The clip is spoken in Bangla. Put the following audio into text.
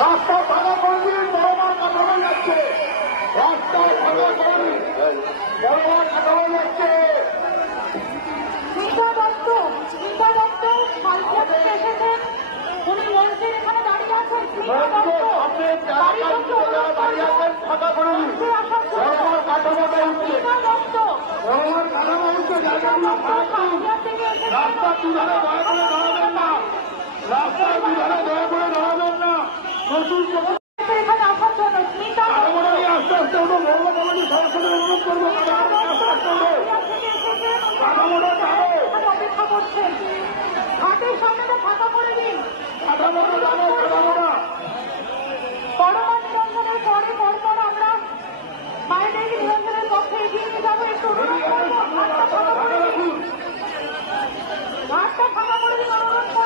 রাস্তা ভাঙা করে দিন, বড়মার কথা হয়ে যাচ্ছে। রাস্তা ভাঙা করে দিন, বড়মার কথা হয়ে যাচ্ছে। মিতা দত্ত মালকিয়া থেকে এসেছেন, উনি মঞ্চের এখানে দাঁড়িয়ে আছেন। আপনি দাঁড়িয়ে আছেন, ফাঁকা করে দিন। বড়মার কাঠামোটা উঠছে, বড়মার কাঠামো উঠছে, জায়গাগুলো ফাঁকা করুন। রাস্তার দুধারে দয়া করে দাঁড়াবেন না, রাস্তার দুধারে দয়া করে দাঁড়াবেন না। নতুন এখানে আসার জন্য স্মিতা কাঠামোটা নিয়ে আস্তে আস্তে উঠুন। বড়মা কমিটি সরাসরি অনুরোধ করবো কাঠামোটা আস্তে আস্তে উঠুন। কাঠামোটা যাবে, অপেক্ষা করছেন। ঘাটের সামনেটা ফাঁকা করে দিন। কাঠামোটা যাবে, কাঠামোটা। পরমা নিরঞ্জনের পরে পরপর আমরা মায়েদের নিরঞ্জনের পক্ষে এগিয়ে নিয়ে যাবো। একটু অনুরোধ করবো ঘাটটা ফাঁকা করে দিন, ঘাটটা ফাঁকা করে দিন, অনুরোধ করবো।